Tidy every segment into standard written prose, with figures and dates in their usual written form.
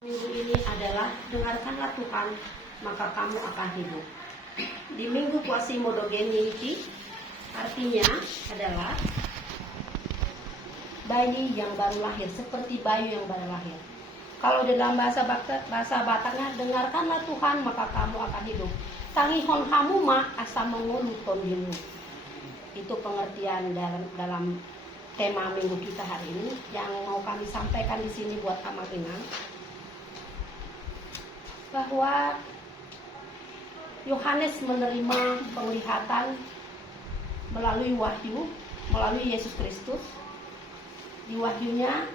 Minggu ini adalah dengarkanlah Tuhan, maka kamu akan hidup. Di Minggu Quasimodogen ini artinya adalah bayi yang baru lahir, seperti bayi yang baru lahir. Kalau dalam bahasa Bataknya, dengarkanlah Tuhan, maka kamu akan hidup. Tangihon hamuma asa mengulu tondimu. Itu pengertian dalam tema minggu kita hari ini yang mau kami sampaikan di sini buat Amal Inang, bahwa Yohanes menerima penglihatan melalui wahyu, melalui Yesus Kristus. Di wahyunya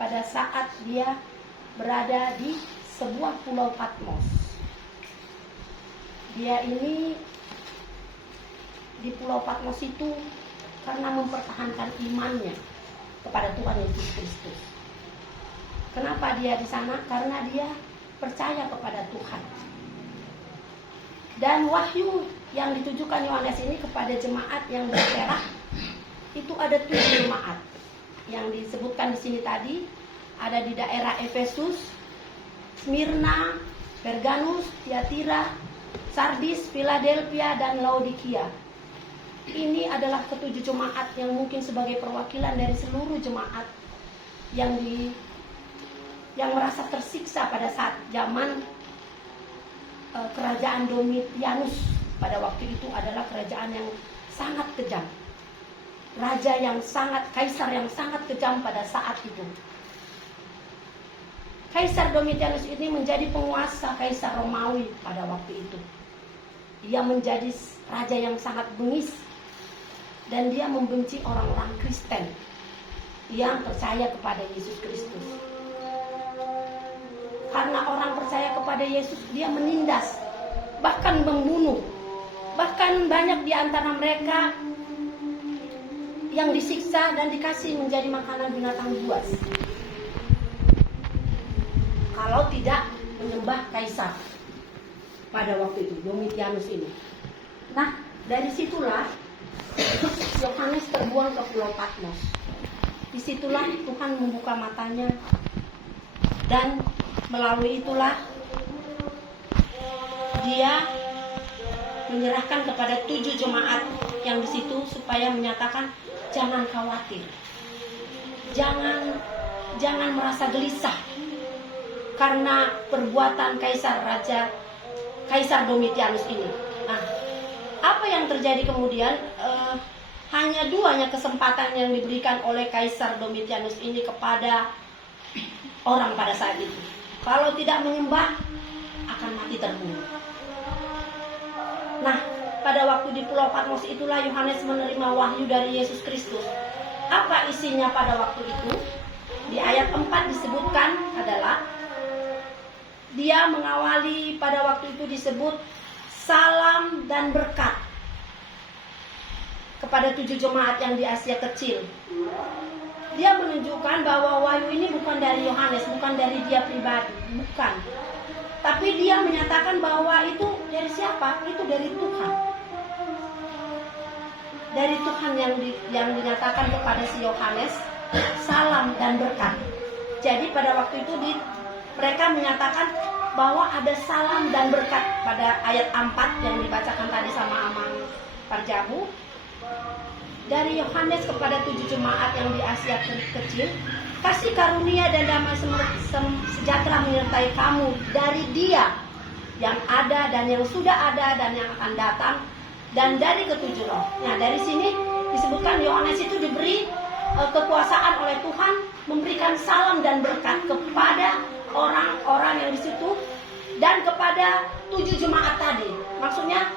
pada saat dia berada di sebuah pulau Patmos. Dia ini di pulau Patmos itu karena mempertahankan imannya kepada Tuhan Yesus Kristus. Kenapa dia di sana? Karena dia percaya kepada Tuhan. Dan wahyu yang ditujukan Yohanes ini kepada jemaat yang di Perak itu ada 7 jemaat yang disebutkan di sini tadi. Ada di daerah Efesus, Smyrna, Pergamus, Tiatira, Sardis, Philadelphia, dan Laodikia. Ini adalah ke-7 jemaat yang mungkin sebagai perwakilan dari seluruh jemaat yang merasa tersiksa pada saat zaman kerajaan Domitianus. Pada waktu itu adalah kerajaan yang sangat kejam, kaisar yang sangat kejam pada saat itu. Kaisar Domitianus ini menjadi penguasa kaisar Romawi pada waktu itu. Dia menjadi raja yang sangat bengis, dan dia membenci orang-orang Kristen yang percaya kepada Yesus Kristus. Karena orang percaya kepada Yesus, dia menindas, bahkan membunuh. Bahkan banyak di antara mereka yang disiksa dan dikasih menjadi makanan binatang buas kalau tidak menyembah kaisar pada waktu itu, Domitianus ini. Nah, dari situlah Yohanes terbuang ke pulau Patmos. Disitulah Tuhan membuka matanya, dan melalui itulah dia menyerahkan kepada 7 jemaat yang di situ supaya menyatakan jangan khawatir, jangan merasa gelisah karena perbuatan Kaisar Domitianus ini. Nah, apa yang terjadi kemudian? Hanya 2 kesempatan yang diberikan oleh Kaisar Domitianus ini kepada orang pada saat itu. Kalau tidak menyembah, akan mati terbunuh. Nah, pada waktu di Pulau Patmos itulah Yohanes menerima wahyu dari Yesus Kristus. Apa isinya pada waktu itu? Di ayat 4 disebutkan adalah dia mengawali, pada waktu itu disebut salam dan berkat kepada 7 jemaat yang di Asia Kecil. Dia menunjukkan bahwa wahyu ini bukan dari Yohanes, bukan dari dia pribadi, bukan. Tapi dia menyatakan bahwa itu dari siapa? Itu dari Tuhan. Dari Tuhan yang dinyatakan kepada si Yohanes, salam dan berkat. Jadi pada waktu itu mereka menyatakan bahwa ada salam dan berkat pada ayat 4 yang dibacakan tadi sama Amang Parjabu. Dari Yohanes kepada 7 jemaat yang di Asia Kecil, kasih karunia dan damai sejahtera menyertai kamu dari Dia yang ada dan yang sudah ada dan yang akan datang, dan dari ke-7 roh. Nah, dari sini disebutkan Yohanes itu diberi kekuasaan oleh Tuhan memberikan salam dan berkat kepada orang-orang yang di situ dan kepada 7 jemaat tadi. Maksudnya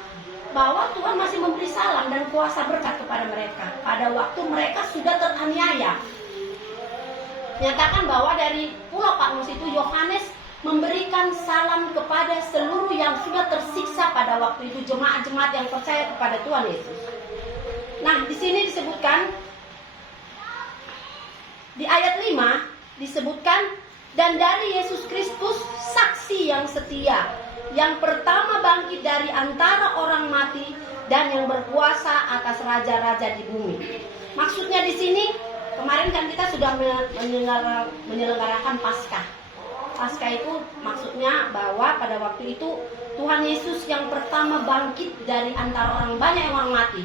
bahwa Tuhan masih memberi salam dan kuasa berkat kepada mereka pada waktu mereka sudah teraniaya. Nyatakan bahwa dari Pulau Patmos itu Yohanes memberikan salam kepada seluruh yang sudah tersiksa pada waktu itu, jemaat-jemaat yang percaya kepada Tuhan Yesus. Nah, di sini disebutkan di ayat 5 disebutkan, dan dari Yesus Kristus saksi yang setia, yang pertama bangkit dari antara orang mati dan yang berkuasa atas raja-raja di bumi. Maksudnya di sini, kemarin kan kita sudah menyelenggarakan Paskah. Paskah itu maksudnya bahwa pada waktu itu Tuhan Yesus yang pertama bangkit dari antara orang banyak yang orang mati.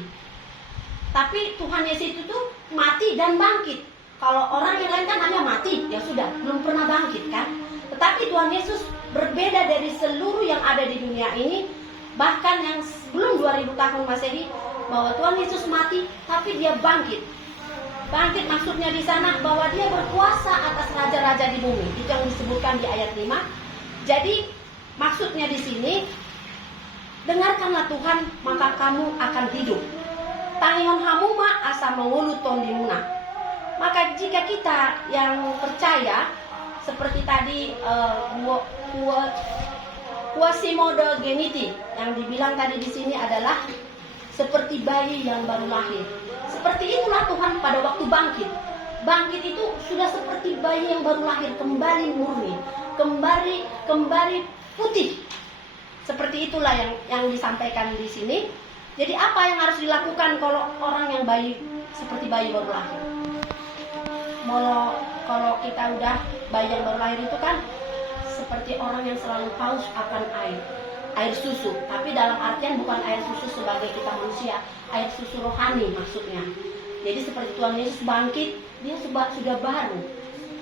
Tapi Tuhan Yesus itu tuh mati dan bangkit. Kalau orang yang lain kan hanya mati, ya sudah, belum pernah bangkit kan. Tetapi Tuhan Yesus berbeda dari seluruh yang ada di dunia ini, bahkan yang sebelum 2000 tahun Masehi, bahwa Tuhan Yesus mati tapi dia bangkit. Bangkit maksudnya di sana bahwa dia berkuasa atas raja-raja di bumi. Itu yang disebutkan di ayat 5. Jadi maksudnya di sini, dengarkanlah Tuhan maka kamu akan hidup. Tangihon hamuma asa menguluton dimuna. Maka jika kita yang percaya seperti tadi Quasimodo geniti yang dibilang tadi di sini adalah seperti bayi yang baru lahir. Seperti itulah Tuhan pada waktu bangkit. Bangkit itu sudah seperti bayi yang baru lahir, kembali murni, kembali putih. Seperti itulah yang disampaikan di sini. Jadi apa yang harus dilakukan kalau orang yang bayi seperti bayi baru lahir? Kalau kita udah bayi yang baru lahir itu kan seperti orang yang selalu haus akan air susu, tapi dalam artian bukan air susu sebagai kita manusia, air susu rohani maksudnya. Jadi seperti Tuhan Yesus bangkit, dia sudah baru.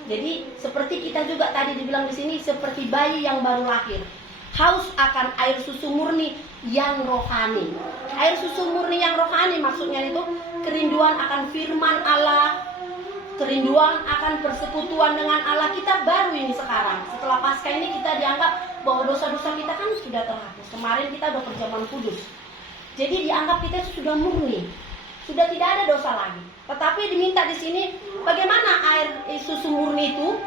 Jadi seperti kita juga tadi dibilang di sini seperti bayi yang baru lahir, haus akan air susu murni yang rohani. Air susu murni yang rohani maksudnya itu kerinduan akan firman Allah, kerinduan akan persekutuan dengan Allah. Kita baru ini sekarang setelah Paskah ini kita dianggap bahwa dosa-dosa kita kan sudah terhapus. Kemarin kita udah perjamuan kudus, jadi dianggap kita sudah murni, sudah tidak ada dosa lagi. Tetapi diminta di sini bagaimana air susu murni itu?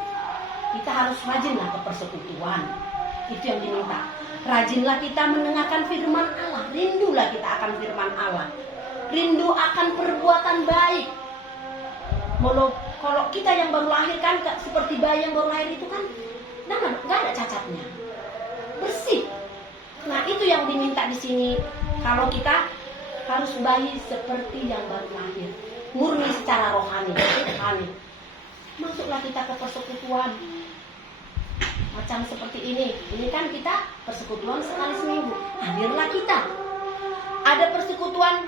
Kita harus rajinlah ke persekutuan. Itu yang diminta. Rajinlah kita mendengarkan firman Allah. Rindulah kita akan firman Allah. Rindu akan perbuatan baik. Kalau kita yang baru lahir kan seperti bayi yang baru lahir itu kan nggak ada cacatnya, bersih. Nah itu yang diminta di sini. Kalau kita harus bayi seperti yang baru lahir, murni secara rohani. Masuklah kita ke persekutuan macam seperti ini. Ini kan kita persekutuan sekali seminggu. Hadirlah kita. Ada persekutuan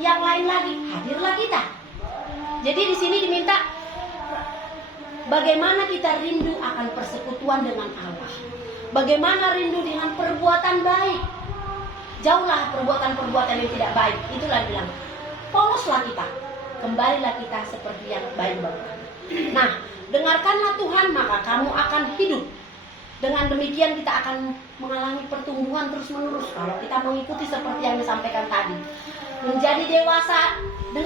yang lain lagi, hadirlah kita. Jadi di sini diminta bagaimana kita rindu akan persekutuan dengan Allah. Bagaimana rindu dengan perbuatan baik. Jauhlah perbuatan-perbuatan yang tidak baik. Itulah bilang, poloslah kita. Kembalilah kita seperti yang baik baru. Nah, dengarkanlah Tuhan maka kamu akan hidup. Dengan demikian kita akan mengalami pertumbuhan terus-menerus kalau kita mengikuti seperti yang disampaikan tadi. Menjadi dewasa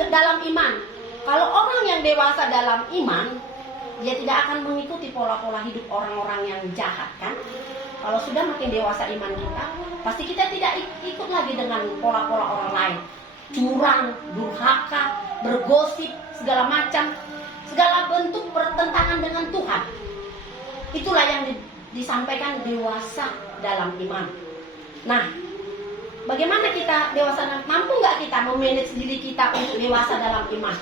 dalam iman. Kalau orang yang dewasa dalam iman, dia tidak akan mengikuti pola-pola hidup orang-orang yang jahat kan. Kalau sudah makin dewasa iman kita, pasti kita tidak ikut lagi dengan pola-pola orang lain. Curang, durhaka, bergosip, segala macam, segala bentuk pertentangan dengan Tuhan. Itulah yang disampaikan dewasa dalam iman. Nah, bagaimana kita dewasa? Mampu nggak kita memanage diri kita untuk dewasa dalam iman?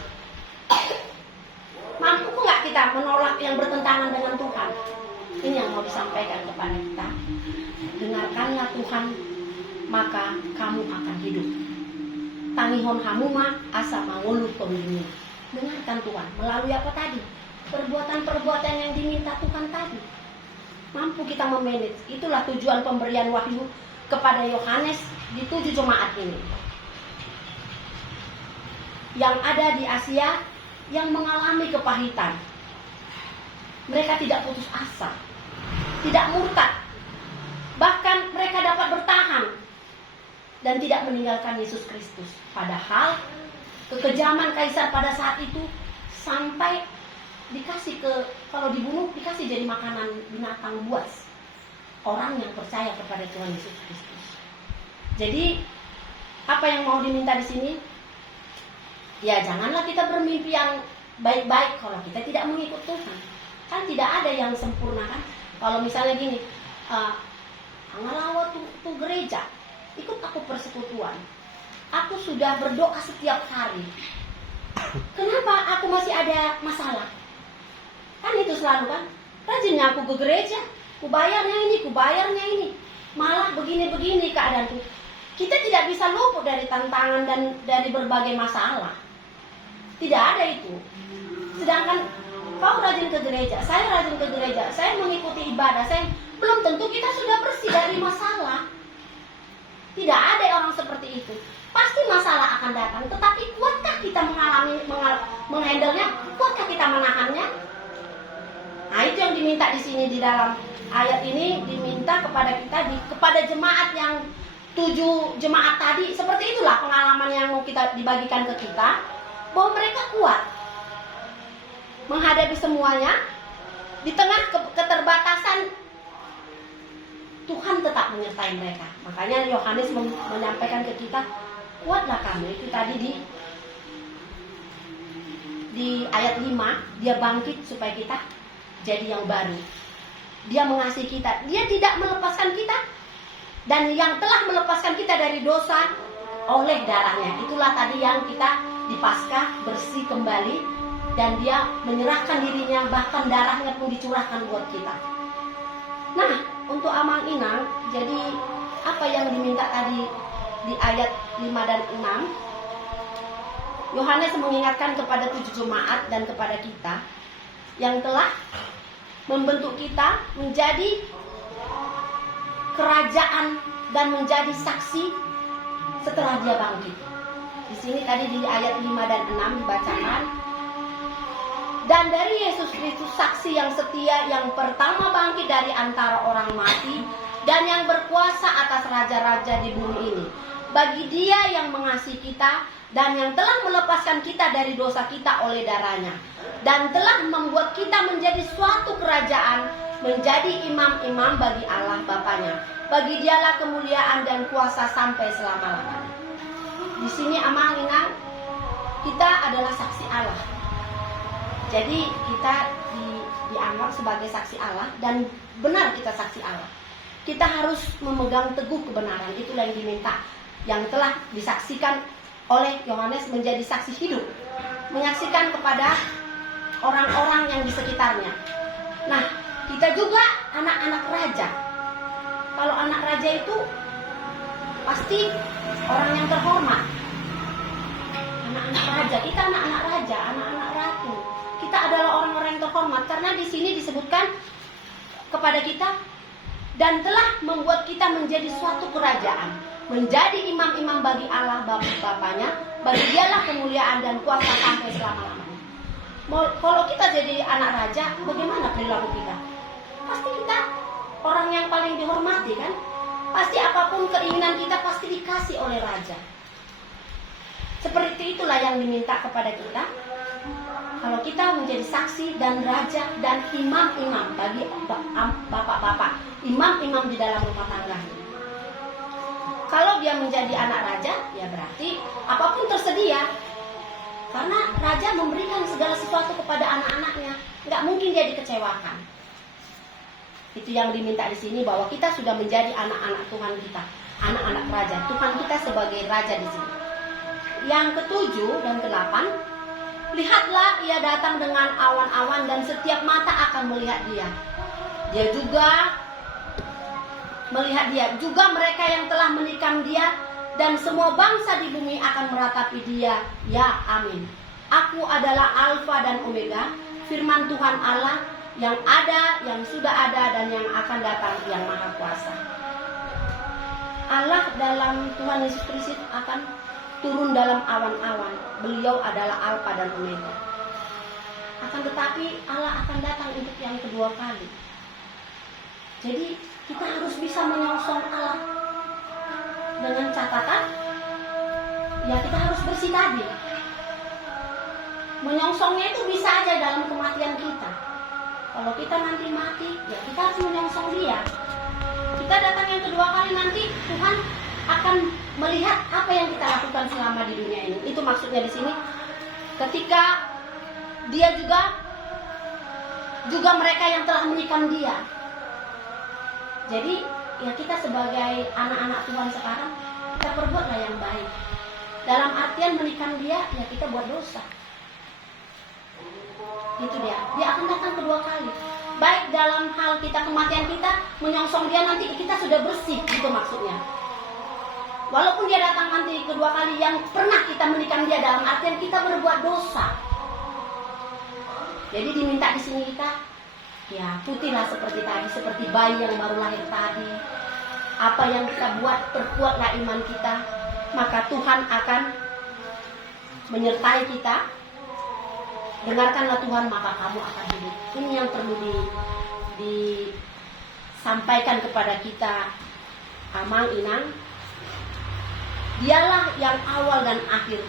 Mampu nggak kita menolak yang bertentangan dengan Tuhan? Ini yang mau disampaikan kepada kita. Dengarkanlah Tuhan, maka kamu akan hidup. Tangihon hamuma asa mangulu pemilu. Dengarkan Tuhan melalui apa tadi? Perbuatan-perbuatan yang diminta Tuhan tadi. Mampu kita memanage. Itulah tujuan pemberian wahyu kepada Yohanes di 7 jemaat ini. Yang ada di Asia yang mengalami kepahitan. Mereka tidak putus asa, tidak murtad. Bahkan mereka dapat bertahan dan tidak meninggalkan Yesus Kristus. Padahal kekejaman kaisar pada saat itu sampai dikasih kalau dibunuh dikasih jadi makanan binatang buas orang yang percaya kepada Tuhan Yesus Kristus. Jadi apa yang mau diminta di sini? Ya janganlah kita bermimpi yang baik-baik kalau kita tidak mengikut Tuhan. Kan tidak ada yang sempurna kan. Kalau misalnya gini, ngalawa tuh gereja, ikut aku persekutuan. Aku sudah berdoa setiap hari. Kenapa aku masih ada masalah? Kan itu selalu kan. Rajinnya aku ke gereja, kubayarnya ini. Malah begini-begini keadaan itu. Kita tidak bisa luput dari tantangan dan dari berbagai masalah. Tidak ada itu. Sedangkan kau rajin ke gereja, saya rajin ke gereja, saya mengikuti ibadah, belum tentu kita sudah bersih dari masalah. Tidak ada orang seperti itu. Pasti masalah akan datang, tetapi kuatkah kita menghandle-nya? Kuatkah kita menahannya? Nah, itu yang diminta di sini di dalam ayat ini, diminta kepada kita, kepada jemaat yang 7 jemaat tadi. Seperti itulah pengalaman yang mau kita dibagikan ke kita, bahwa mereka kuat menghadapi semuanya. Di tengah keterbatasan, Tuhan tetap menyertai mereka. Makanya Yohanes menyampaikan ke kita, kuatlah kamu. Itu tadi di ayat 5, dia bangkit supaya kita jadi yang baru. Dia mengasihi kita, dia tidak melepaskan kita. Dan yang telah melepaskan kita dari dosa oleh darahnya. Itulah tadi yang kita di Paskah bersih kembali, dan dia menyerahkan dirinya, bahkan darahnya pun dicurahkan buat kita. Nah, untuk Amang Inang, jadi apa yang diminta tadi di ayat 5 dan 6, Yohanes mengingatkan kepada 7 jemaat dan kepada kita yang telah membentuk kita menjadi kerajaan dan menjadi saksi setelah dia bangkit. Di sini tadi di ayat 5 dan 6 dibacakan, dan dari Yesus Kristus saksi yang setia, yang pertama bangkit dari antara orang mati dan yang berkuasa atas raja-raja di bumi ini. Bagi dia yang mengasihi kita dan yang telah melepaskan kita dari dosa kita oleh darahnya, dan telah membuat kita menjadi suatu kerajaan, menjadi imam-imam bagi Allah Bapanya. Bagi dialah kemuliaan dan kuasa sampai selama-lamanya. Di sini Amang Inang, kita adalah saksi Allah. Jadi kita dianggap sebagai saksi Allah, dan benar kita saksi Allah. Kita harus memegang teguh kebenaran. Itulah yang diminta, yang telah disaksikan oleh Yohanes menjadi saksi hidup, menyaksikan kepada orang-orang yang di sekitarnya. Nah, kita juga anak-anak raja. Kalau anak raja itu pasti orang yang terhormat. Anak-anak raja, kita anak-anak raja, anak-anak ratu. Kita adalah orang-orang yang terhormat, karena di sini disebutkan kepada kita, dan telah membuat kita menjadi suatu kerajaan, menjadi imam-imam bagi Allah Bapanya. Bagi dialah kemuliaan dan kuasa sampai selama-lamanya. Kalau kita jadi anak raja, bagaimana perilaku kita? Pasti kita orang yang paling dihormati, kan? Pasti apapun keinginan kita pasti dikasih oleh raja. Seperti itulah yang diminta kepada kita. Kalau kita menjadi saksi dan raja dan imam-imam bagi bapak-bapak, imam-imam di dalam rumah tangga. Kalau dia menjadi anak raja, ya berarti apapun tersedia. Karena raja memberikan segala sesuatu kepada anak-anaknya, nggak mungkin dia dikecewakan. Itu yang diminta di sini, bahwa kita sudah menjadi anak-anak Tuhan kita, anak-anak raja. Tuhan kita sebagai raja di sini. Yang ke-7 dan ke-8, lihatlah ia datang dengan awan-awan dan setiap mata akan melihat dia. Dia juga melihat dia, juga mereka yang telah menikam dia, dan semua bangsa di bumi akan meratapi dia. Ya, amin. Aku adalah Alfa dan Omega, firman Tuhan Allah, yang ada, yang sudah ada, dan yang akan datang, yang Maha Kuasa. Allah dalam Tuhan Yesus Kristus akan turun dalam awan-awan. Beliau adalah Alfa dan Omega. Akan tetapi Allah akan datang untuk yang kedua kali. Jadi kita harus bisa menyongsong Allah dengan catatan, ya kita harus bersih tadi. Menyongsongnya itu bisa aja dalam kematian kita. Kalau kita nanti mati, ya kita harus menyongsong dia. Kita datang yang kedua kali nanti, Tuhan akan melihat apa yang kita lakukan selama di dunia ini. Itu maksudnya di sini. Ketika dia juga mereka yang telah menikam dia. Jadi ya kita sebagai anak-anak Tuhan sekarang, kita perbuatlah yang baik. Dalam artian menikam dia, ya kita buat dosa. Itu dia akan datang kedua kali. baik dalam hal kita kematian kita, menyongsong dia nanti kita sudah bersih, gitu maksudnya. Walaupun dia datang nanti kedua kali, yang pernah kita menikam dia dalam artian kita berbuat dosa. Jadi diminta di sini kita, ya putihlah seperti tadi, seperti bayi yang baru lahir tadi. Apa yang kita buat, perkuatlah iman kita, maka Tuhan akan menyertai kita. Dengarkanlah Tuhan, maka kamu akan hidup. Ini yang perlu disampaikan kepada kita, Amang Inang. Dialah yang awal dan akhir.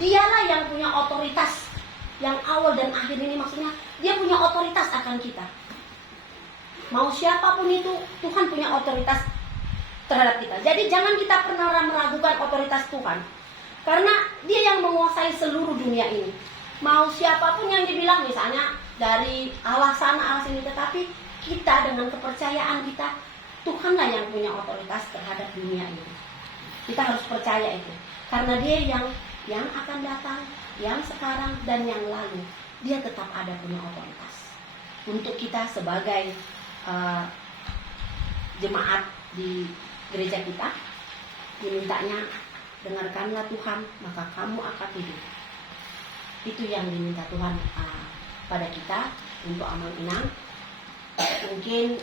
Dialah yang punya otoritas. Yang awal dan akhir ini maksudnya dia punya otoritas akan kita. Mau siapapun itu, Tuhan punya otoritas terhadap kita. Jadi jangan kita pernah meragukan otoritas Tuhan, karena dia yang menguasai seluruh dunia ini. Mau siapapun yang dibilang, misalnya dari Allah sana, Allah sini, tetapi kita dengan kepercayaan kita, Tuhanlah yang punya otoritas terhadap dunia ini. Kita harus percaya itu, karena dia yang akan datang, yang sekarang dan yang lalu, dia tetap ada punya otoritas. Untuk kita sebagai jemaat di gereja kita, dimintanya dengarkanlah Tuhan, maka kamu akan hidup. Itu yang diminta Tuhan pada kita untuk Amang Inang. Mungkin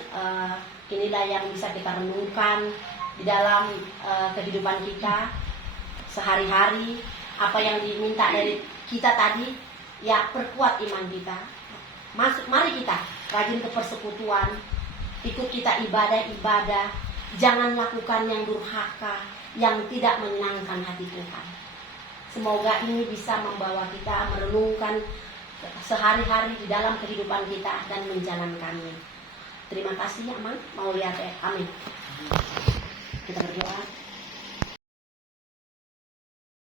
inilah yang bisa kita renungkan di dalam kehidupan kita sehari-hari. Apa yang diminta dari kita tadi, ya perkuat iman kita. Mari kita rajin ke persekutuan, ikut kita ibadah-ibadah. Jangan lakukan yang durhaka, yang tidak menyenangkan hati Tuhan. Semoga ini bisa membawa kita merenungkan sehari-hari di dalam kehidupan kita dan menjalankannya. Terima kasih ya, Mang. Mau lihat ya? Amin. Kita berdoa.